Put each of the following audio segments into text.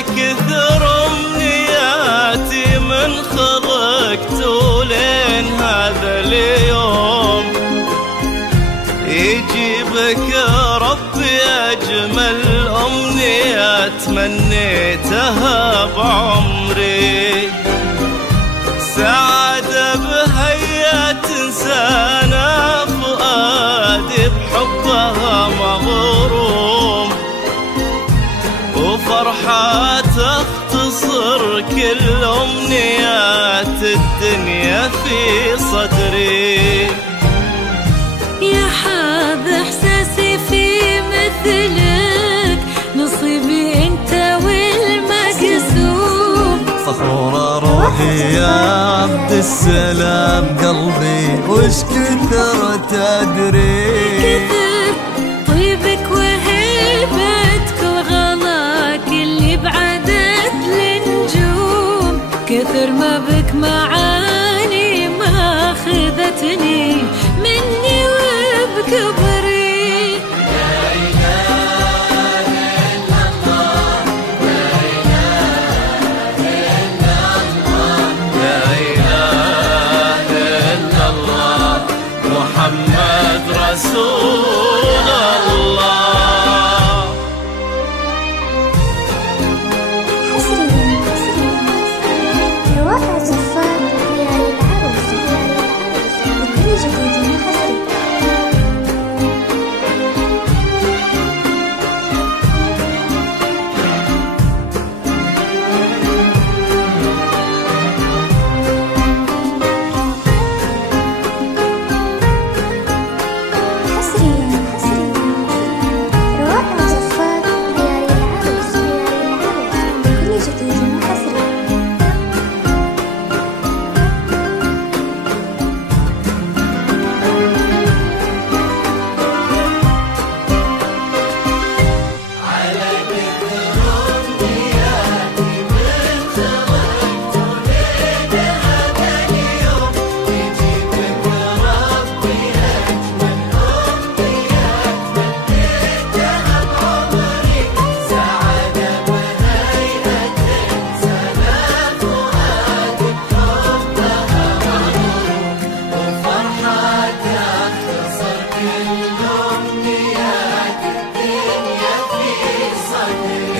كثر امنياتي من خلقت ولين هذا اليوم يجيبك يا ربي اجمل امنيات تمنيتها بعمري. سعادة بهيا تنسانا فؤادي بحبها مغروم، وفرحة تختصر كل أمنيات الدنيا في صدري. يا حظ إحساسي في مثلك، نصيبي أنت والمقسوم. فخورة روحي يا عبد السلام قلبي وش كثر تدري. كثر طيبك وهيبتك وغلاك اللي بعدت النجوم، كثر ما بك معاني ما خذتني مني وبكبري. محمد رسول الله. حصريا رواق زفار ديار العروس بكل جديد وحصري.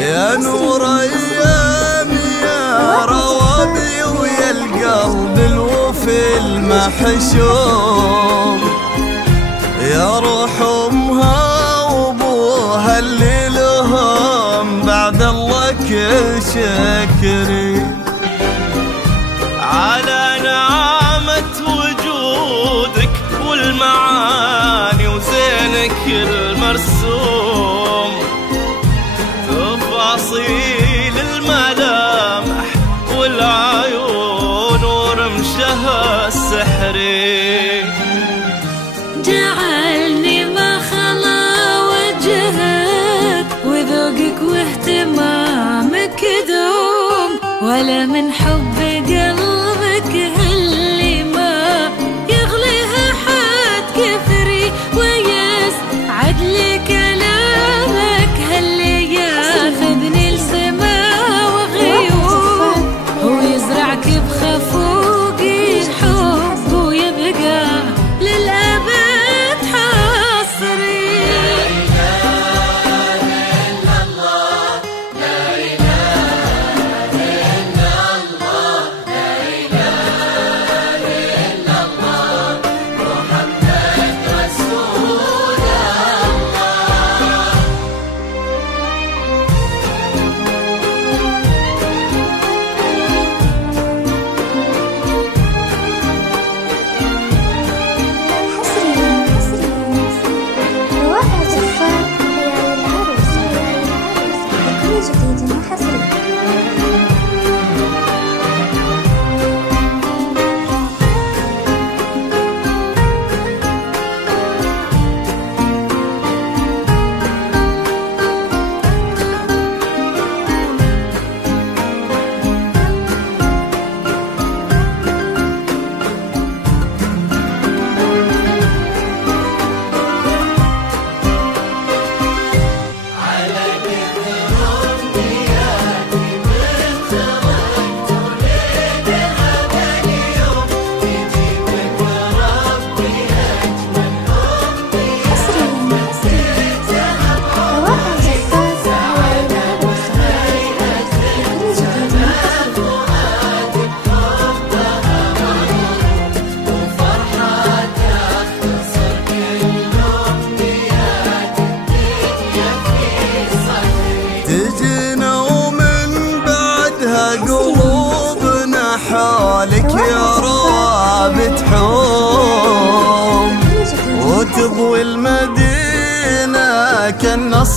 يا نور ايامي يا روابي ويا القلب الوفي المحشوم، يا روح امها وابوها اللي لهم بعد الله كل شكري. على نعمة وجودك والمعاني وزينك المرسوم، تفاصيل الملامح والعيون ورمشها السحري. جعلني ما خلا وجهك وذوقك واهتمامك دوم، ولا من حب قلبك اللي ما يغليها حد كثري، ويسعد لي كلامك هاللي ياخذني لسما وغيوم، ويزرعك بخفوقي حب ويبقى للأبد حصري.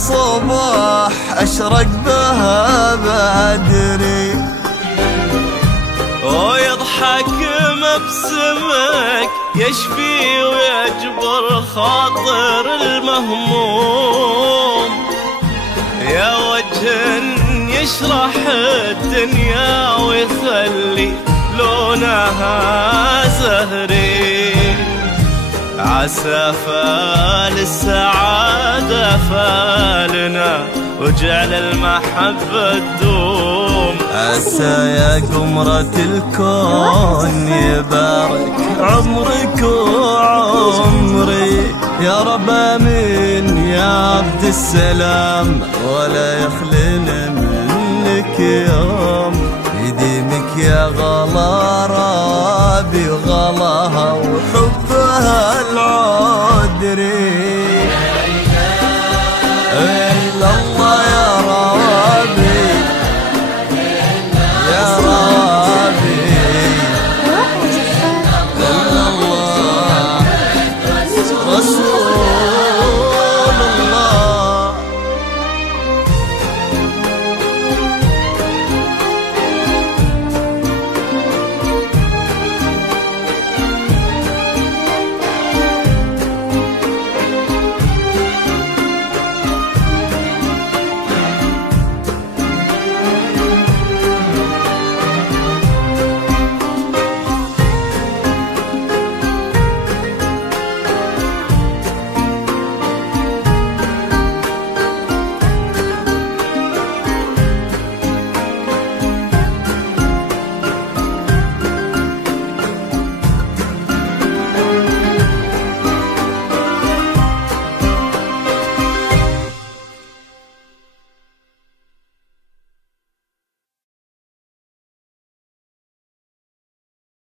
الصباح أشرق بها بدري، ويضحك مبسمك يشفي ويجبر خاطر المهموم، يا وجه يشرح الدنيا ويخلي لونها زهري، عسى فال السعادة فالنا وجعل المحبة تدوم، عسى يا قمرة الكون يبارك عمرك وعمري، يا رب امين يا عبد السلام ولا يخلنا منك يوم، يديمك يا غلا رابي وغلاها وحبها العذري.